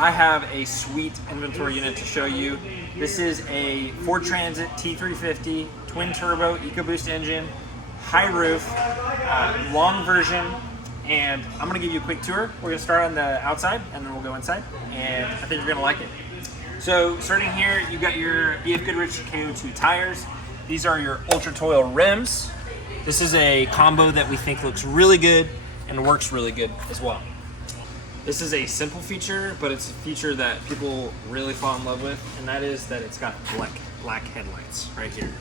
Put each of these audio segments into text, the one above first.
I have a sweet inventory unit to show you. This is a Ford Transit T350 twin turbo EcoBoost engine, high roof, long version, and I'm gonna give you a quick tour. We're gonna start on the outside and then we'll go inside, and I think you're gonna like it. So starting here, you've got your BF Goodrich KO2 tires. These are your Ultra Toil rims. This is a combo that we think looks really good and works really good as well. This is a simple feature, but it's a feature that people really fall in love with, and that is that it's got black headlights right here.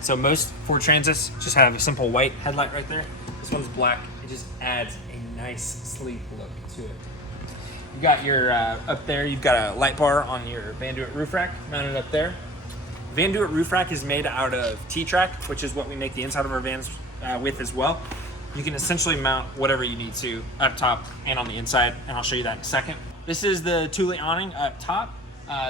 So most Ford Transits just have a simple white headlight right there. This one's black. It just adds a nice sleek look to it. You've got your, up there, you've got a light bar on your Van Duit roof rack mounted up there. Van Duit roof rack is made out of T-Track, which is what we make the inside of our vans with as well. You can essentially mount whatever you need to up top and on the inside, and I'll show you that in a second. This is the Thule awning up top.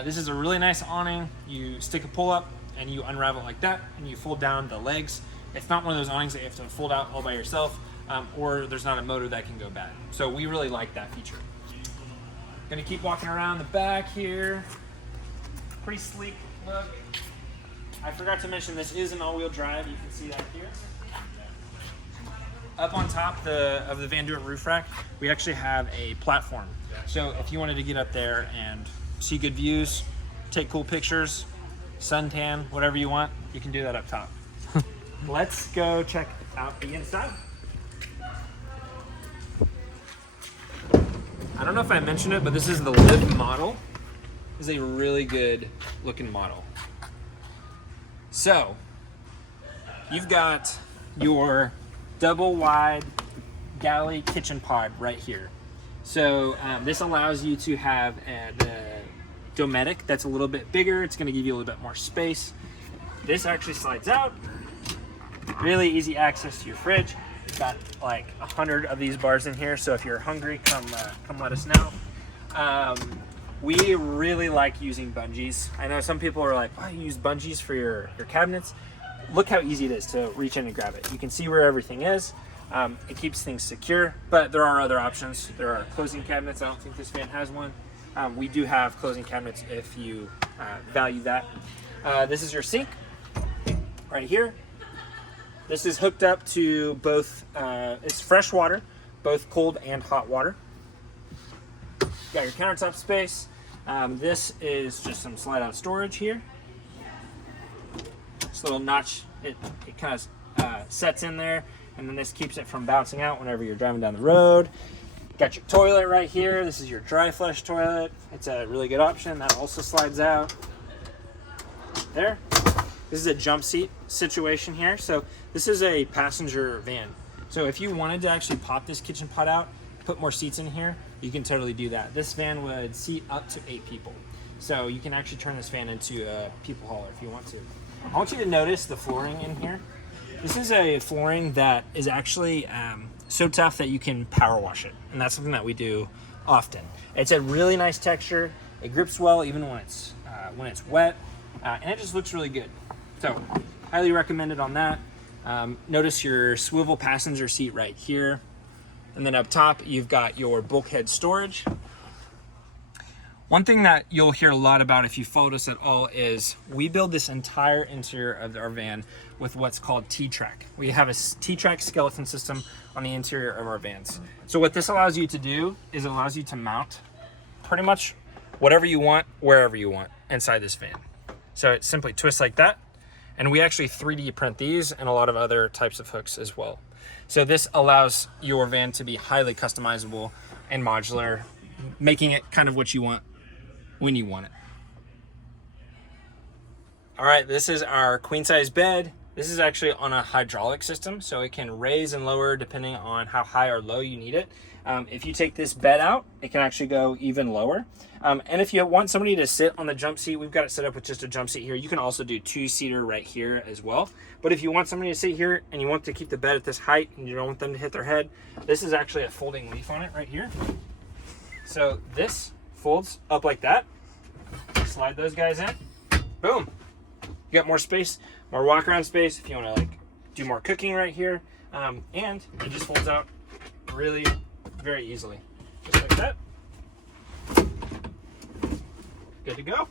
This is a really nice awning. You stick a pull up and you unravel it like that, and you fold down the legs. It's not one of those awnings that you have to fold out all by yourself, or there's not a motor that can go bad. So we really like that feature. Gonna keep walking around the back here. Pretty sleek look. I forgot to mention this is an all-wheel drive. You can see that here. Up on top of the Van Duit roof rack, we actually have a platform. So if you wanted to get up there and see good views, take cool pictures, suntan, whatever you want, you can do that up top. Let's go check out the inside. I don't know if I mentioned it, but this is the Live model. This is a really good looking model. So, you've got your double wide galley kitchen pod right here. So this allows you to have the Dometic that's a little bit bigger. It's gonna give you a little bit more space. This actually slides out. Really easy access to your fridge. You've got like 100 of these bars in here. So if you're hungry, come let us know. We really like using bungees. I know some people are like, oh, you use bungees for your cabinets. Look how easy it is to reach in and grab it. You can see where everything is. It keeps things secure, but there are other options. There are closing cabinets. I don't think this van has one. We do have closing cabinets if you value that. This is your sink right here. This is hooked up to both, it's fresh water, both cold and hot water. Got your countertop space. This is just some slide out storage here. This little notch, it kind of sets in there, and then this keeps it from bouncing out whenever you're driving down the road. Got your toilet right here. This is your dry flush toilet. It's a really good option. That also slides out. There. This is a jump seat situation here. So this is a passenger van. So if you wanted to actually pop this kitchen pod out, put more seats in here, you can totally do that. This van would seat up to 8 people. So you can actually turn this van into a people hauler if you want to. I want you to notice the flooring in here. This is a flooring that is actually so tough that you can power wash it. And that's something that we do often. It's a really nice texture. It grips well even when it's wet. And it just looks really good. So highly recommended on that. Notice your swivel passenger seat right here. And then up top, you've got your bulkhead storage. One thing that you'll hear a lot about if you followed us at all is we build this entire interior of our van with what's called T-Track. We have a T-Track skeleton system on the interior of our vans. So what this allows you to do is it allows you to mount pretty much whatever you want, wherever you want inside this van. So it simply twists like that. And we actually 3D print these and a lot of other types of hooks as well. So this allows your van to be highly customizable and modular, making it kind of what you want when you want it. All right, this is our queen size bed. This is actually on a hydraulic system, so it can raise and lower depending on how high or low you need it. If you take this bed out, it can actually go even lower. And if you want somebody to sit on the jump seat, we've got it set up with just a jump seat here. You can also do 2-seater right here as well. But if you want somebody to sit here and you want to keep the bed at this height and you don't want them to hit their head, this is actually a folding leaf on it right here. So this folds up like that. Slide those guys in. Boom. You got more space, more walk around space if you want to like do more cooking right here. And it just folds out really very easily. Just like that. good to go.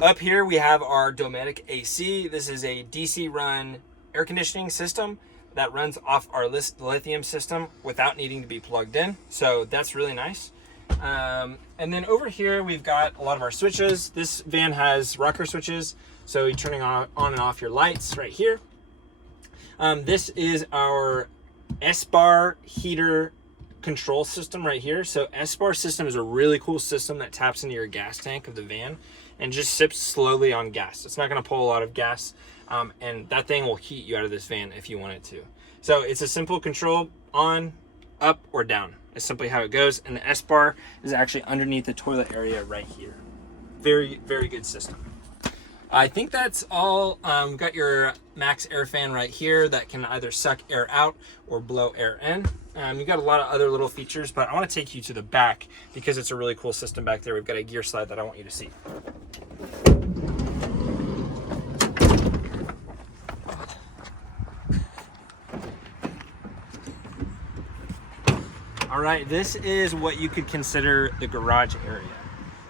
Up here we have our Dometic AC. This is a DC run air conditioning system that runs off our lithium system without needing to be plugged in. So that's really nice. And then over here we've got a lot of our switches. This van has rocker switches, so you're turning on and off your lights right here. This is our S-bar heater control system right here. So S-bar system is a really cool system that taps into your gas tank of the van and just sips slowly on gas. It's not going to pull a lot of gas, and that thing will heat you out of this van if you want it to. So it's a simple control, on, up, or down. It's simply how it goes. And the S-bar is actually underneath the toilet area right here. Very, very good system. I think that's all. Got your max air fan right here that can either suck air out or blow air in. You've got a lot of other little features, but I want to take you to the back because it's a really cool system back there. We've got a gear slide that I want you to see. All right, this is what you could consider the garage area.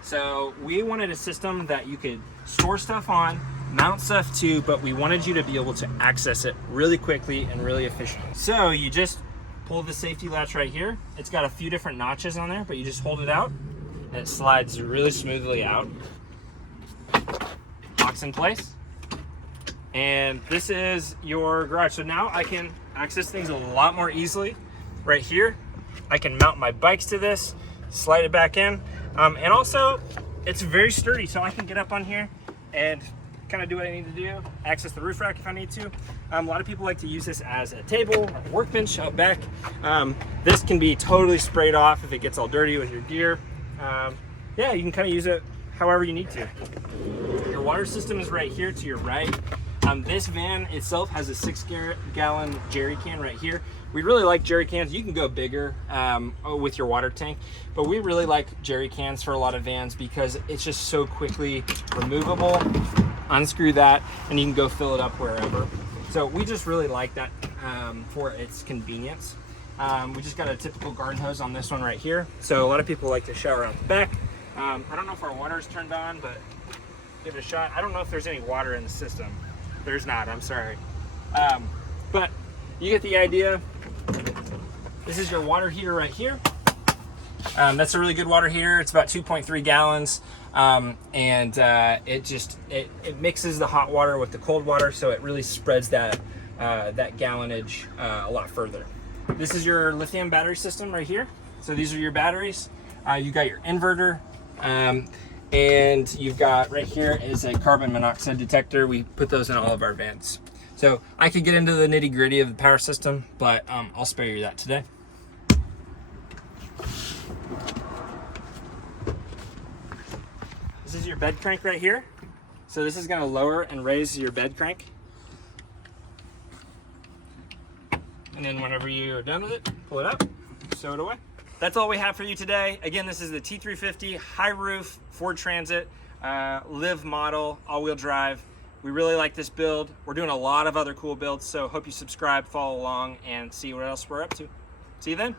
So we wanted a system that you could store stuff on, mount stuff to, but we wanted you to be able to access it really quickly and really efficiently. So you just pull the safety latch right here. It's got a few different notches on there, but you just hold it out and it slides really smoothly out. Locks in place. And this is your garage. So now I can access things a lot more easily. Right here, I can mount my bikes to this, slide it back in. And also, it's very sturdy, so I can get up on here and kind of do what I need to do, access the roof rack if I need to. A lot of people like to use this as a table or a workbench out back. This can be totally sprayed off if it gets all dirty with your gear. Yeah, you can kind of use it however you need to. Your water system is right here to your right. This van itself has a 6-gallon jerry can right here. We really like jerry cans. You can go bigger with your water tank, but we really like jerry cans for a lot of vans because it's just so quickly removable. Unscrew that and you can go fill it up wherever. So we just really like that for its convenience. We just got a typical garden hose on this one right here. So a lot of people like to shower out the back. I don't know if our water is turned on, but give it a shot. I don't know if there's any water in the system. There's not, I'm sorry. But you get the idea. This is your water heater right here. That's a really good water heater. It's about 2.3 gallons. It mixes the hot water with the cold water, so it really spreads that gallonage a lot further. This is your lithium battery system right here. So these are your batteries. You got your inverter, and you've got right here is a carbon monoxide detector. We put those in all of our vans. So I could get into the nitty gritty of the power system, but I'll spare you that today. This is your bed crank right here. So this is going to lower and raise your bed crank. And then whenever you're done with it, pull it up, stow it away. That's all we have for you today. Again, this is the T350 high roof Ford Transit live model, all-wheel drive. We really like this build. We're doing a lot of other cool builds, so hope you subscribe, follow along, and see what else we're up to. See you then.